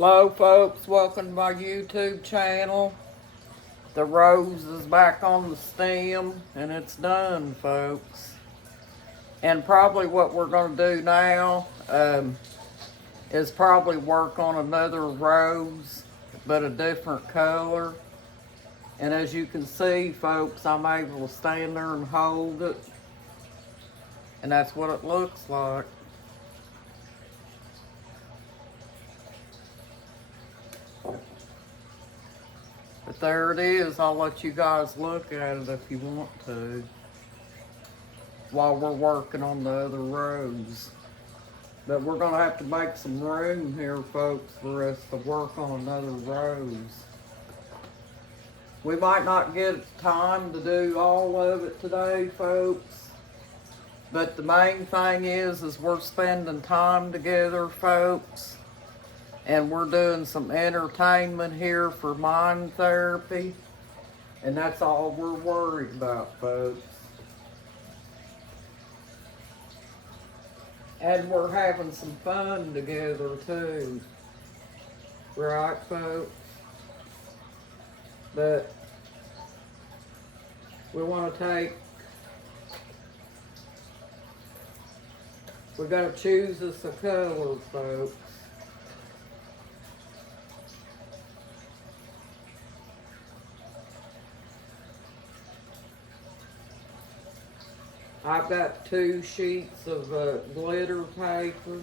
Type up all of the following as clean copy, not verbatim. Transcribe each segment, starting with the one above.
Hello folks, welcome to my YouTube channel. The rose is back on the stem and it's done, folks. And probably what we're going to do now is probably work on another rose, but a different color. And as you can see, folks, I'm able to stand there and hold it. And that's what it looks like. But there it is. I'll let you guys look at it if you want to while we're working on the other rose. But we're going to have to make some room here, folks, for us to work on another rose. We might not get time to do all of it today, folks. But the main thing is we're spending time together, folks. And we're doing some entertainment here for mind therapy. And that's all we're worried about, folks. And we're having some fun together, too. Right, folks? But we want to we got to choose us a color, folks. I've got 2 sheets of glitter paper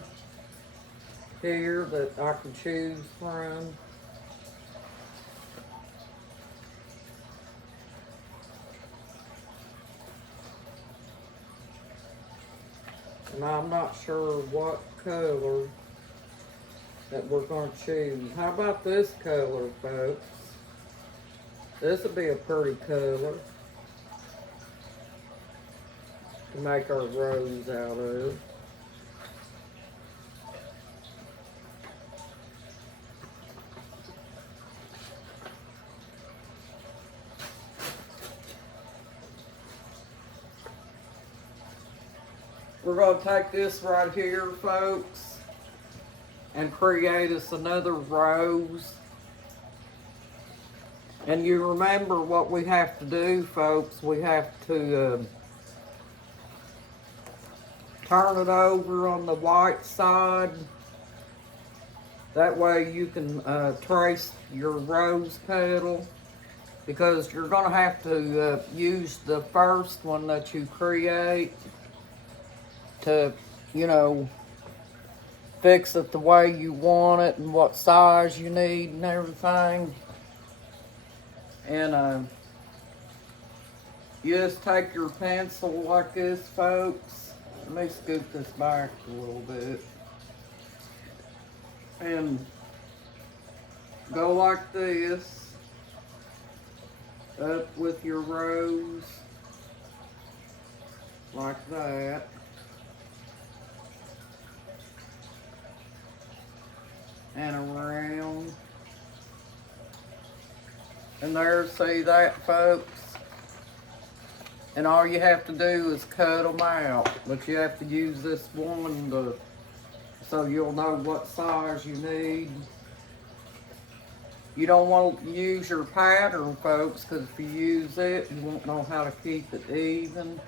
here that I can choose from. And I'm not sure what color that we're going to choose. How about this color, folks? This would be a pretty color to make our rose out of. We're going to take this right here, folks, and create us another rose. And you remember what we have to do, folks. We have to turn it over on the white side. That way you can trace your rose petal, because you're going to have to use the first one that you create to, you know, fix it the way you want it and what size you need and everything. And you just take your pencil like this, folks. Let me scoop this back a little bit. And go like this, up with your rose, like that. And around. And there, see that, folks? And all you have to do is cut them out. But you have to use this one so you'll know what size you need. You don't want to use your pattern, folks, because if you use it, you won't know how to keep it even.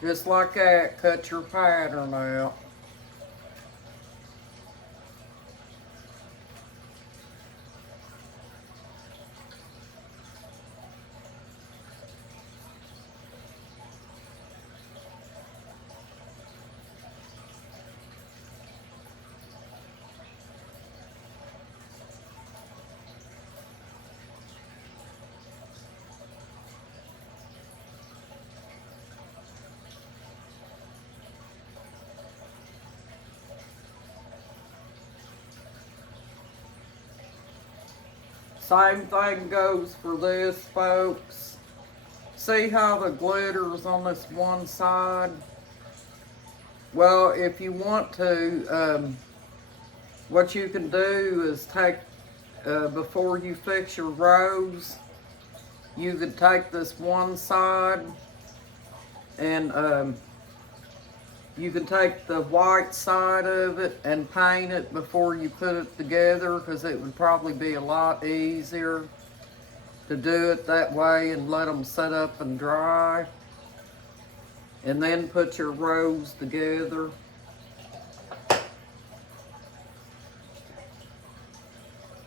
Just like that, cut your pattern out. Same thing goes for this, folks. See how the glitter is on this one side? Well, if you want to, what you can do is take before you fix your rose, you could take this one side and you can take the white side of it and paint it before you put it together, because it would probably be a lot easier to do it that way and let them set up and dry. And then put your rose together.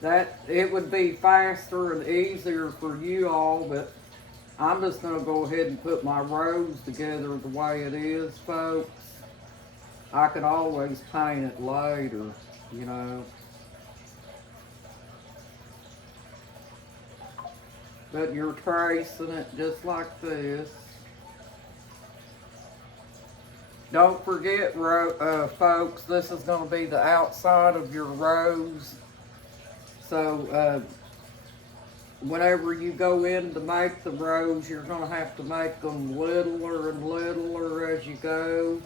That, it would be faster and easier for you all, but I'm just gonna go ahead and put my rose together the way it is, folks. I could always paint it later, you know. But you're tracing it just like this. Don't forget, folks, this is going to be the outside of your rose. So, whenever you go in to make the rose, you're going to have to make them littler and littler as you go.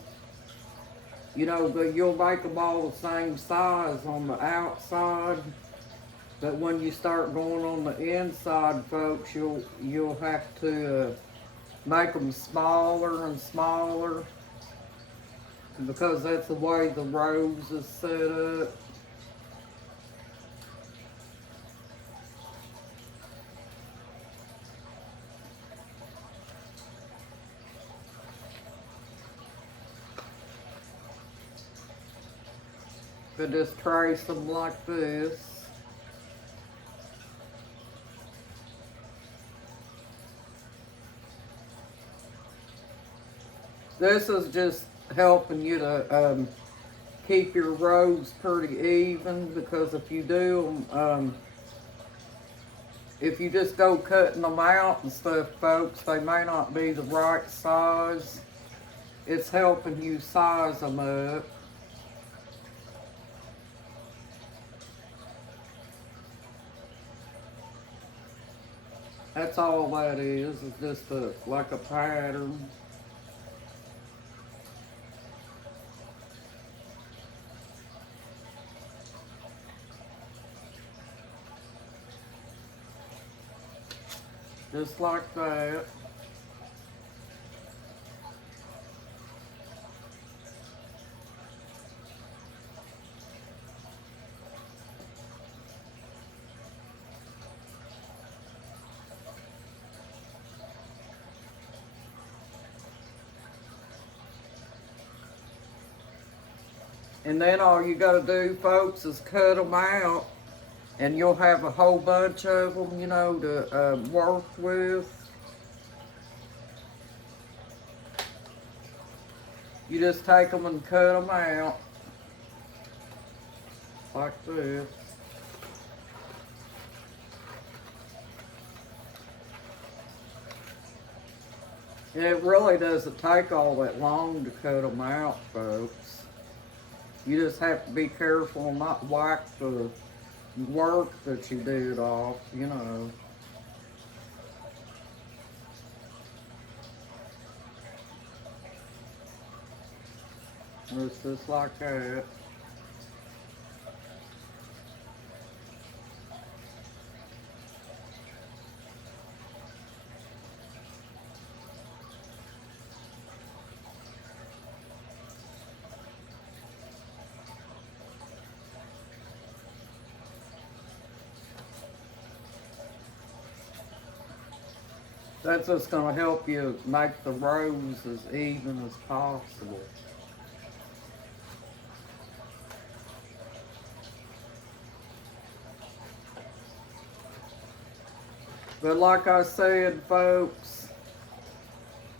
You know, but you'll make them all the same size on the outside. But when you start going on the inside, folks, you'll have to make them smaller and smaller, because that's the way the rose is set up. But just trace them like this. This is just helping you to keep your rows pretty even, because if you do, if you just go cutting them out and stuff, folks, they may not be the right size. It's helping you size them up. That's all that is. It's just like a pattern. Just like that. And then all you gotta do, folks, is cut them out, and you'll have a whole bunch of them, you know, to work with. You just take them and cut them out like this. And it really doesn't take all that long to cut them out, folks. You just have to be careful and not whack the work that you did off, you know. It's just like that. That's just going to help you make the rows as even as possible. But like I said, folks,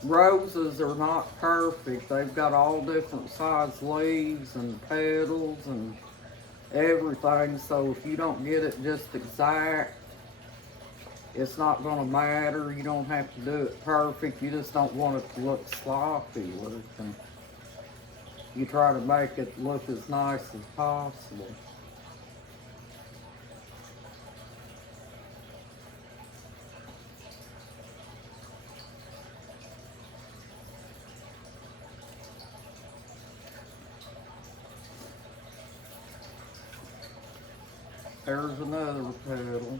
roses are not perfect. They've got all different size leaves and petals and everything. So if you don't get it just exact, it's not going to matter. You don't have to do it perfect. You just don't want it to look sloppy looking. You try to make it look as nice as possible. There's another pedal.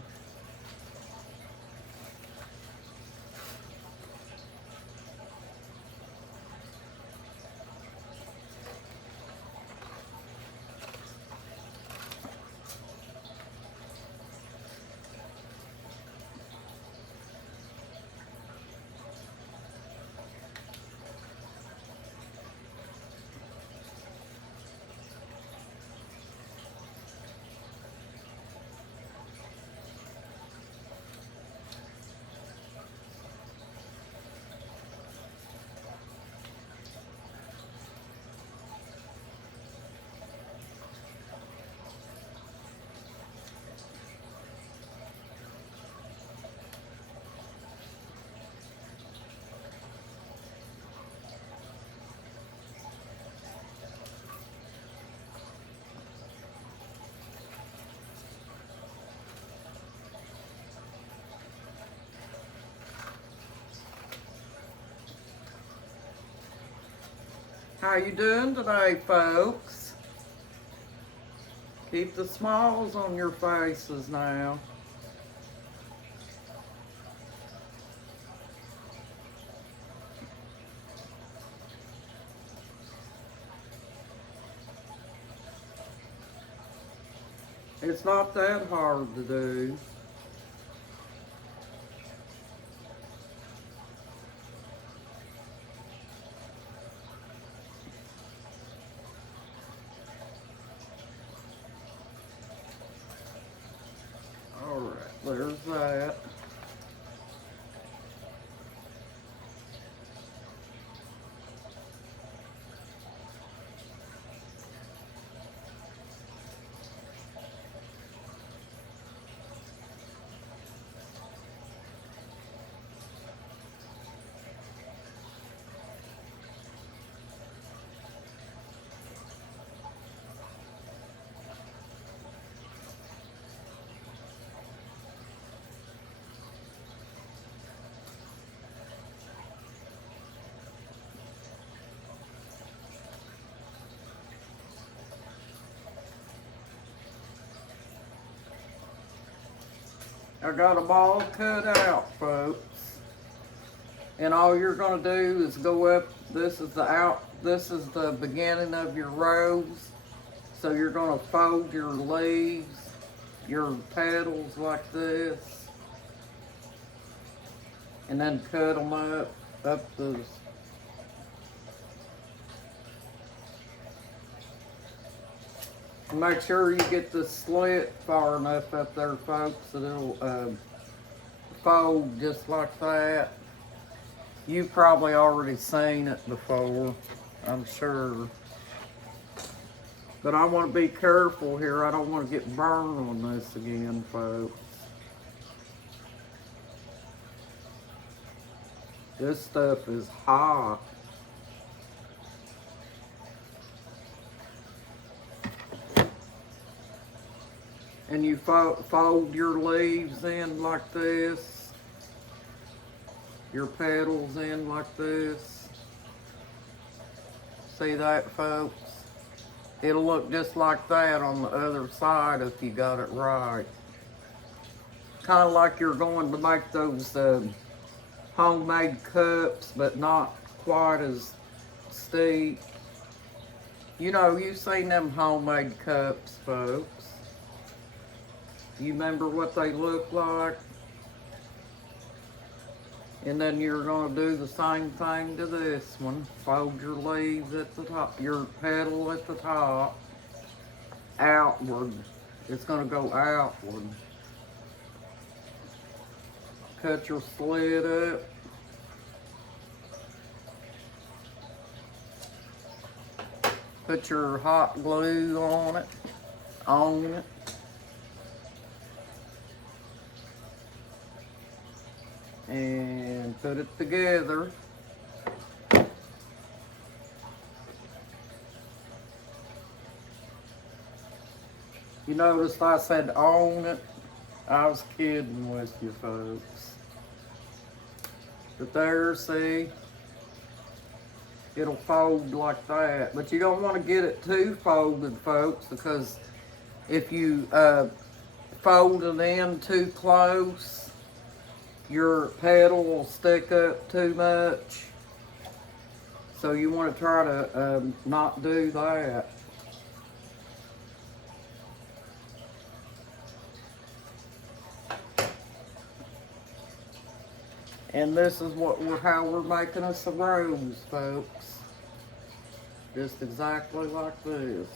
How you doing today, folks? Keep the smiles on your faces now. It's not that hard to do. All right, there's that. I got them all cut out, folks. And all you're gonna do is go up, this is the beginning of your rows. So you're gonna fold your leaves, your petals like this. And then cut them up the make sure you get the slit far enough up there, folks, that it'll fold just like that. You've probably already seen it before, I'm sure. But I want to be careful here. I don't want to get burned on this again, folks. This stuff is hot. And you fold your leaves in like this, your petals in like this. See that, folks? It'll look just like that on the other side if you got it right. Kind of like you're going to make those homemade cups, but not quite as steep. You know, you've seen them homemade cups, folks. You remember what they look like? And then you're going to do the same thing to this one. Fold your leaves at the top, your petal at the top, outward. It's going to go outward. Cut your slit up. Put your hot glue on it. And put it together. You noticed I said on it. I was kidding with you, folks. But there, see? It'll fold like that. But you don't want to get it too folded, folks, because if you folded in too close, your pedal will stick up too much. So you want to try to not do that. And this is how we're making us a rose, folks. Just exactly like this.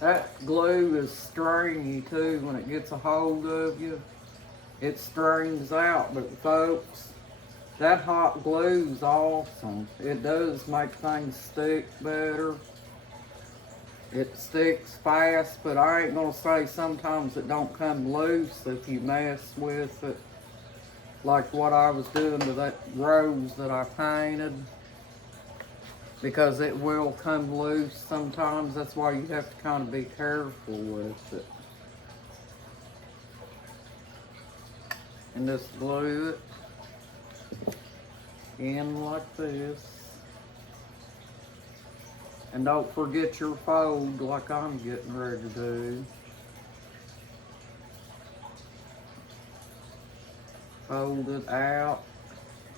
That glue is stringy too. When it gets a hold of you, it strings out. But folks, that hot glue's awesome. It does make things stick better. It sticks fast, but I ain't gonna say sometimes it don't come loose if you mess with it. Like what I was doing to that rose that I painted. Because it will come loose sometimes. That's why you have to kind of be careful with it. And just glue it in like this. And don't forget your fold like I'm getting ready to do. Fold it out,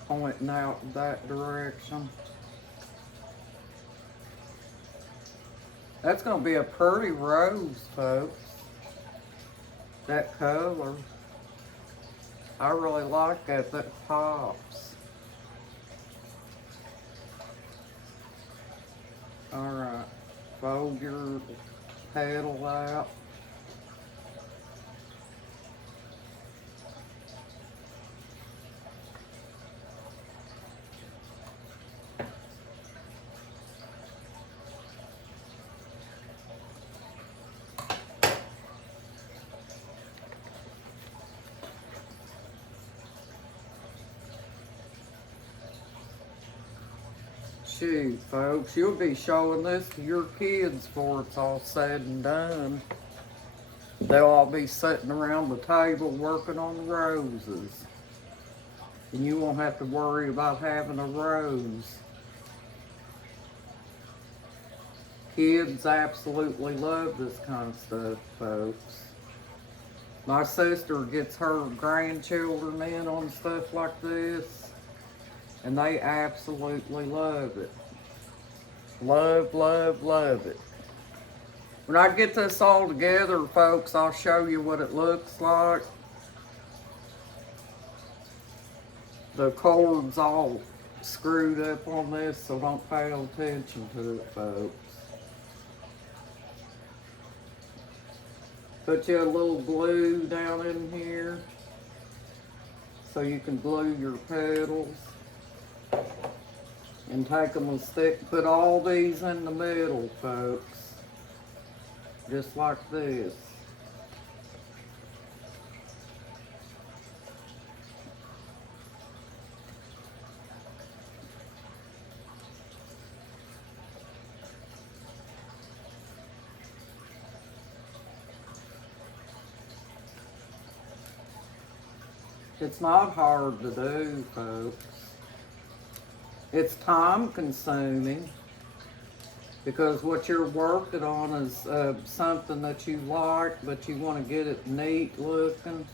pointing out that direction. That's going to be a pretty rose, folks. That color. I really like that. That pops. Alright. Fold your petal out. Shoot, folks, you'll be showing this to your kids before it's all said and done. They'll all be sitting around the table working on the roses. And you won't have to worry about having a rose. Kids absolutely love this kind of stuff, folks. My sister gets her grandchildren in on stuff like this. And they absolutely love it. Love, love, love it. When I get this all together, folks, I'll show you what it looks like. The cord's all screwed up on this, so don't pay attention to it, folks. Put you a little glue down in here so you can glue your petals. And take them and put all these in the middle, folks. Just like this. It's not hard to do, folks. It's time consuming because what you're working on is something that you like, but you want to get it neat looking.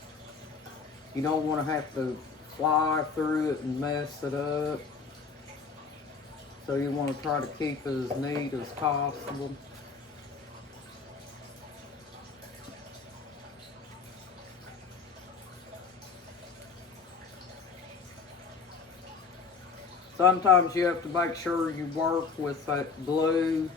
You don't want to have to fly through it and mess it up. So you want to try to keep it as neat as possible. Sometimes you have to make sure you work with that glue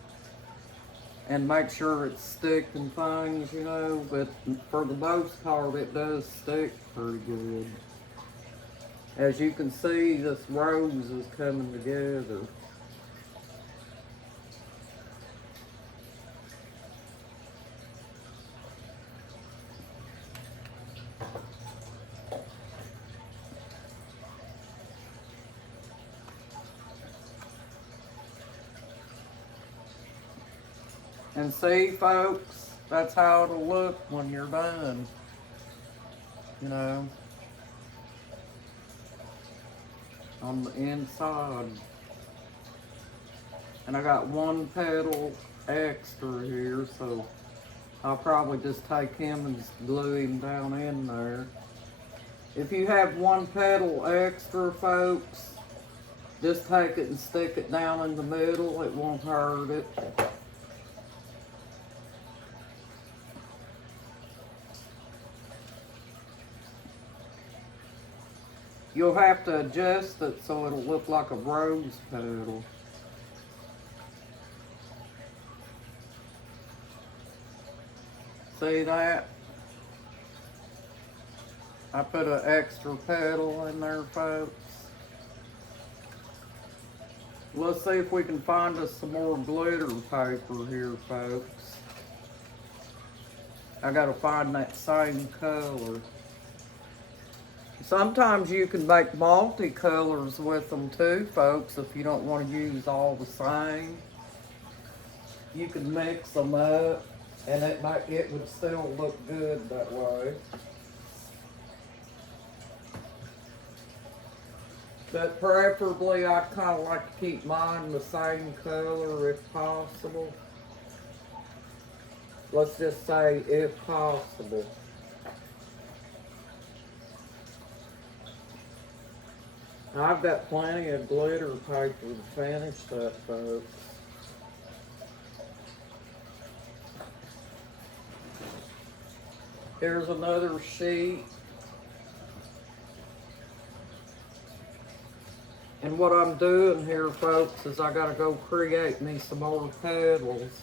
and make sure it's sticking things, you know, but for the most part it does stick pretty good. As you can see, this rose is coming together. And see, folks, That's how it'll look when you're done, you know, on the inside. And I got one petal extra here, so I'll probably just take him and glue him down in there. If you have one petal extra, folks, just take it and stick it down in the middle. It won't hurt it. You'll have to adjust it so it'll look like a rose petal. See that? I put an extra petal in there, folks. Let's see if we can find us some more glitter paper here, folks. I gotta find that same color. Sometimes you can make multicolors with them too, folks, if you don't want to use all the same. You can mix them up, and it would still look good that way. But preferably, I'd kind of like to keep mine the same color if possible. Let's just say if possible. I've got plenty of glitter paper to finish that, folks. Here's another sheet. And what I'm doing here, folks, is I gotta go create me some more petals.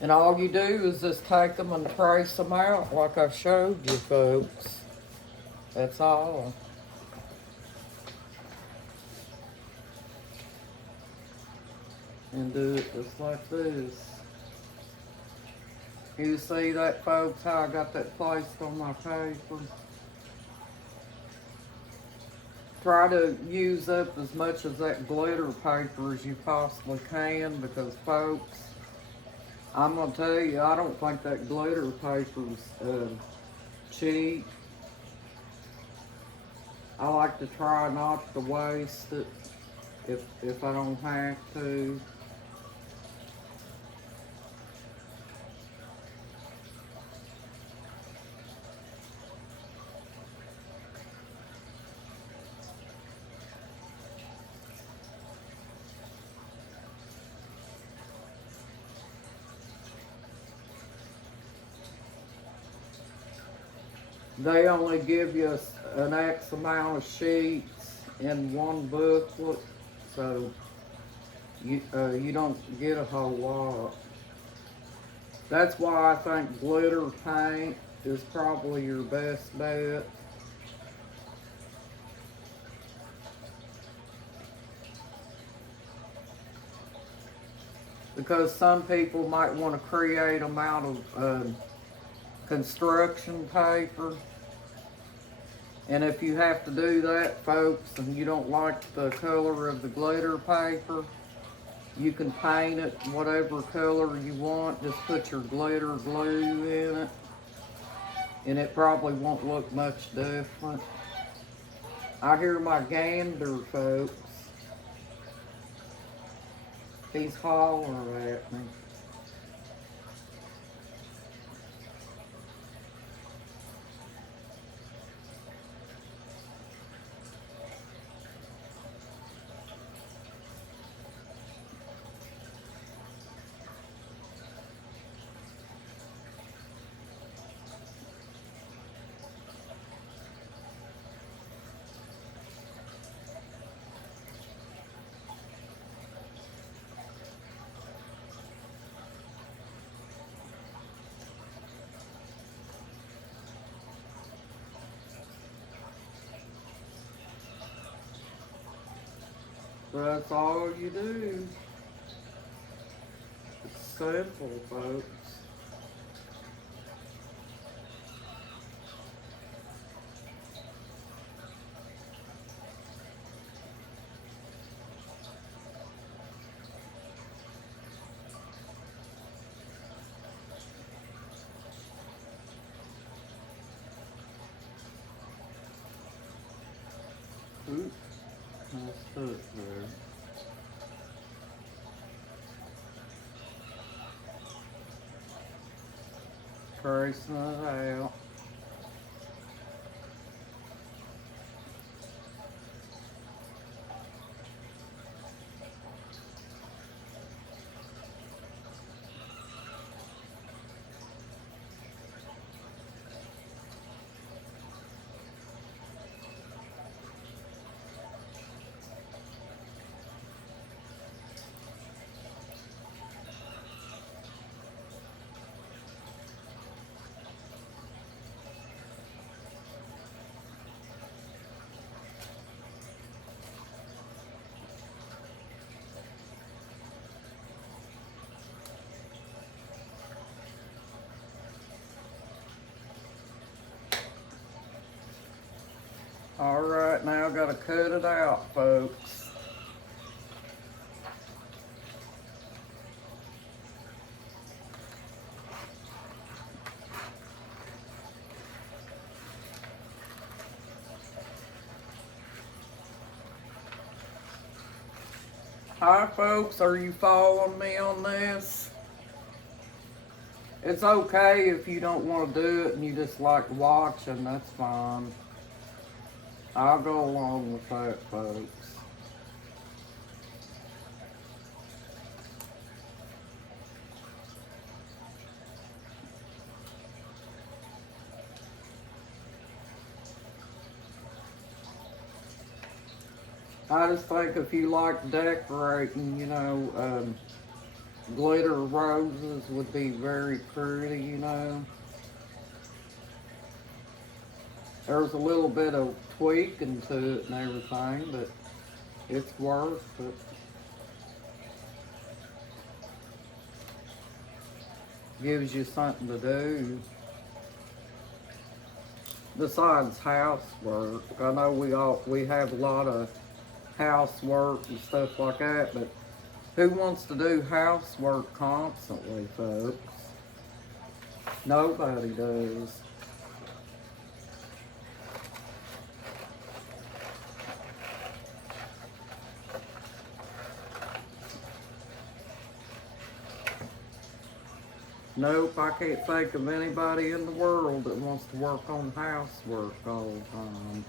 And all you do is just take them and trace them out like I showed you, folks. That's all. And do it just like this. You see that, folks, how I got that placed on my paper? Try to use up as much of that glitter paper as you possibly can, because, folks, I'm gonna tell you, I don't think that glitter paper's cheap. I like to try not to waste it if I don't have to. They only give you an X amount of sheets in one booklet, so you don't get a whole lot. That's why I think glitter paint is probably your best bet. Because some people might want to create them out of construction paper. And if you have to do that, folks, and you don't like the color of the glitter paper, you can paint it whatever color you want. Just put your glitter glue in it, and it probably won't look much different. I hear my gander, folks. He's hollering at me. That's all you do. It's simple, folks. Oop, let's put it there. Tracing it out. Alright, now I gotta cut it out, folks. Hi folks, are you following me on this? It's okay if you don't want to do it and you just like watching, that's fine. I'll go along with that, folks. I just think if you like decorating, you know, glitter roses would be very pretty, you know. There's a little bit of tweaking to it and everything, but it's worth it. Gives you something to do. Besides housework, I know we have a lot of housework and stuff like that, but who wants to do housework constantly, folks? Nobody does. Nope, I can't think of anybody in the world that wants to work on housework all the time.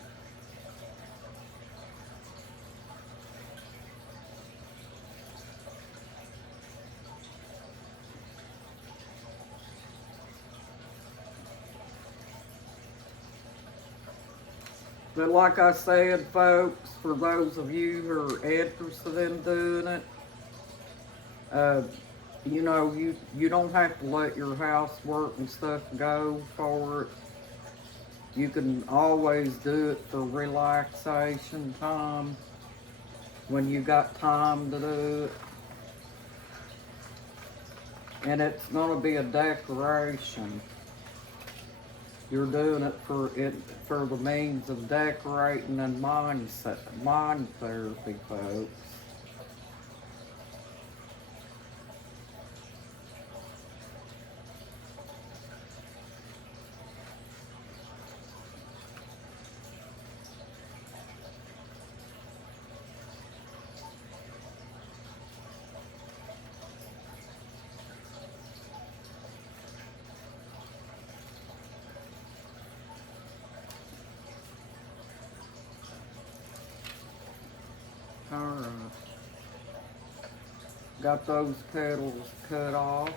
But like I said, folks, for those of you who are interested in doing it, you know, you don't have to let your housework and stuff go for it. You can always do it for relaxation time, when you got time to do it. And it's gonna be a decoration. You're doing it for the means of decorating and mind therapy, folks. Alright. Got those petals cut off.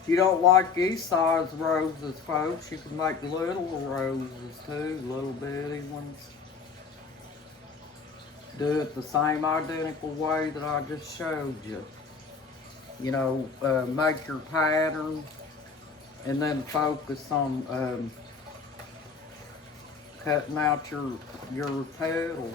If you don't like these size roses, folks, you can make little roses too, little bitty ones. Do it the same identical way that I just showed you. You know, make your pattern and then focus on cutting out your petals.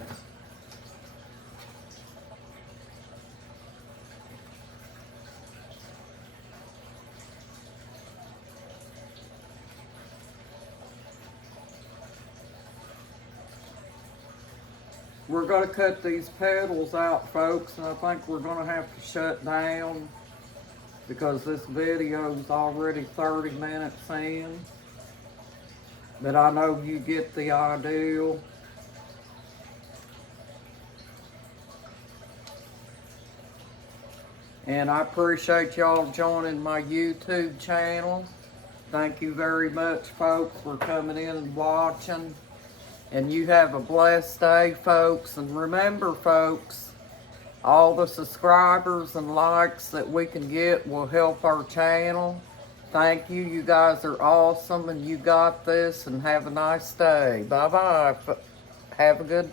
We're going to cut these petals out, folks, and I think we're going to have to shut down because this video is already 30 minutes in. But I know you get the idea. And I appreciate y'all joining my YouTube channel. Thank you very much, folks, for coming in and watching. And you have a blessed day, folks. And remember, folks, all the subscribers and likes that we can get will help our channel. Thank you. You guys are awesome, and you got this, and have a nice day. Bye-bye. Have a good day.